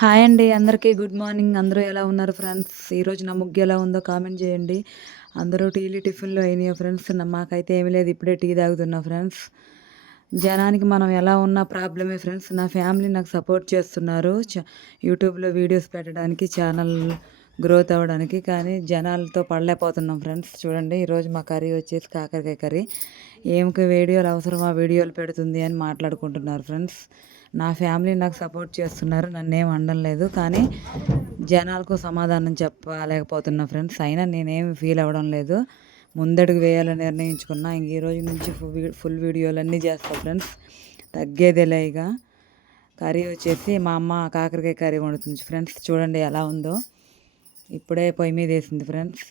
Hi అండి అందరికీ good morning. అందరూ ఎలా ఉన్నారు ఫ్రెండ్స్? ఈరోజు నా ముగ్గు ఎలా ఉందో కామెంట్ చేయండి. అందరూ టీలు టిఫిన్లు అయినాయి ఫ్రెండ్స్? మాకైతే ఏమీ లేదు ఇప్పుడే టీ తాగుతున్నా ఫ్రెండ్స్. జనానికి మనం ఎలా ఉన్నా ప్రాబ్లమే ఫ్రెండ్స్. నా ఫ్యామిలీ నాకు సపోర్ట్ చేస్తున్నారు. యూట్యూబ్లో వీడియోస్ పెట్టడానికి ఛానల్ గ్రోత్ అవ్వడానికి కానీ జనాలతో పడలేకపోతున్నాం ఫ్రెండ్స్. చూడండి ఈరోజు మా కర్రీ వచ్చేసి కాకరకాయ కర్రీ. ఏమికి వీడియోలు అవసరం ఆ వీడియోలు పెడుతుంది అని మాట్లాడుకుంటున్నారు ఫ్రెండ్స్. నా ఫ్యామిలీ నాకు సపోర్ట్ చేస్తున్నారు నన్ను ఏం లేదు. కానీ జనాలకు సమాధానం చెప్పలేకపోతున్నా ఫ్రెండ్స్. అయినా నేనేమి ఫీల్ అవ్వడం లేదు. ముందడుగు వేయాలని నిర్ణయించుకున్నా. ఇంక ఈ రోజు నుంచి ఫుల్ ఫుల్ వీడియోలు అన్నీ చేస్తా ఫ్రెండ్స్. తగ్గేదేలే ఇక. కర్రీ వచ్చేసి మా అమ్మ కాకరకాయ కర్రీ వండుతుంది ఫ్రెండ్స్. చూడండి ఎలా ఉందో. ఇప్పుడే పొయ్యి మీద వేసింది ఫ్రెండ్స్.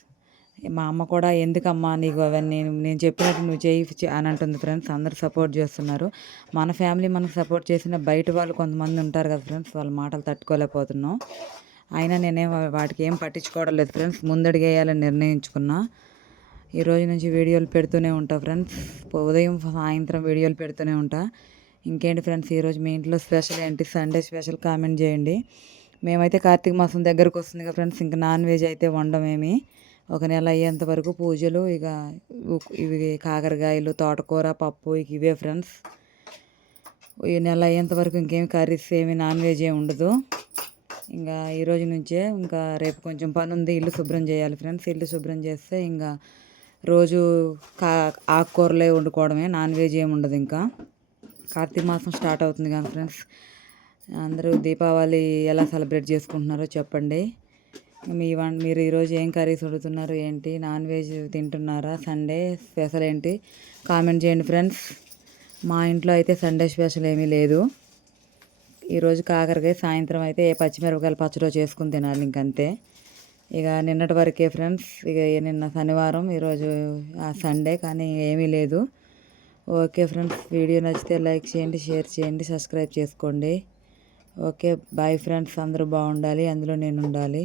మా అమ్మ కూడా ఎందుకమ్మా నీకు అవన్నీ? నేను చెప్పినట్టు నువ్వు చేయి అని అంటుంది ఫ్రెండ్స్. అందరు సపోర్ట్ చేస్తున్నారు. మన ఫ్యామిలీ మనకు సపోర్ట్ చేసిన బయట వాళ్ళు కొంతమంది ఉంటారు కదా ఫ్రెండ్స్ వాళ్ళ మాటలు తట్టుకోలేకపోతున్నాం. అయినా నేనేం వాటికి ఏం పట్టించుకోవడం లేదు ఫ్రెండ్స్. ముందడిగేయాలని నిర్ణయించుకున్నా. ఈ రోజు నుంచి వీడియోలు పెడుతూనే ఉంటా ఫ్రెండ్స్. ఉదయం సాయంత్రం వీడియోలు పెడుతూనే ఉంటా. ఇంకేంటి ఫ్రెండ్స్ ఈరోజు మీ ఇంట్లో స్పెషల్ ఏంటి? సండే స్పెషల్ కామెంట్ చేయండి. మేమైతే కార్తీక మాసం దగ్గరకు వస్తుంది కదా ఫ్రెండ్స్ ఇంకా నాన్ వెజ్ అయితే వండమేమి ఒక నెల అయ్యేంత వరకు పూజలు ఇక ఇవి కాకరకాయలు తోటకూర పప్పు ఇక ఇవే ఫ్రెండ్స్. ఈ నెల అయ్యేంత వరకు ఇంకేం కర్రీస్ ఏమి నాన్ వెజ్ ఏమి ఉండదు. ఇంకా ఈ రోజు నుంచే ఇంకా రేపు కొంచెం పని ఉంది ఇల్లు శుభ్రం చేయాలి ఫ్రెండ్స్. ఇల్లు శుభ్రం చేస్తే ఇంకా రోజు కా ఆకుకూరలే వండుకోవడమే నాన్ వెజ్ ఏమి ఉండదు ఇంకా. కార్తీక మాసం స్టార్ట్ అవుతుంది కదా ఫ్రెండ్స్. అందరూ దీపావళి ఎలా సెలబ్రేట్ చేసుకుంటున్నారో చెప్పండి. మీ వన్ మీరు ఈరోజు ఏం కర్రీస్ వండుతున్నారు ఏంటి? నాన్ వెజ్ తింటున్నారా? సండే స్పెషల్ ఏంటి? కామెంట్ చేయండి ఫ్రెండ్స్. మా ఇంట్లో అయితే సండే స్పెషల్ ఏమీ లేదు. ఈరోజు కాకరకాయ సాయంత్రం అయితే ఏ పచ్చిమిరపకాయలు పచ్చడో చేసుకుని తినాలి ఇంకంతే. ఇక నిన్నటి వరకే ఫ్రెండ్స్ ఇక నిన్న శనివారం ఈరోజు సండే కానీ ఏమీ లేదు. ఓకే ఫ్రెండ్స్ వీడియో నచ్చితే లైక్ చేయండి షేర్ చేయండి సబ్స్క్రైబ్ చేసుకోండి. ఓకే బాయ్ ఫ్రెండ్స్ అందరూ బాగుండాలి అందులో నేను ఉండాలి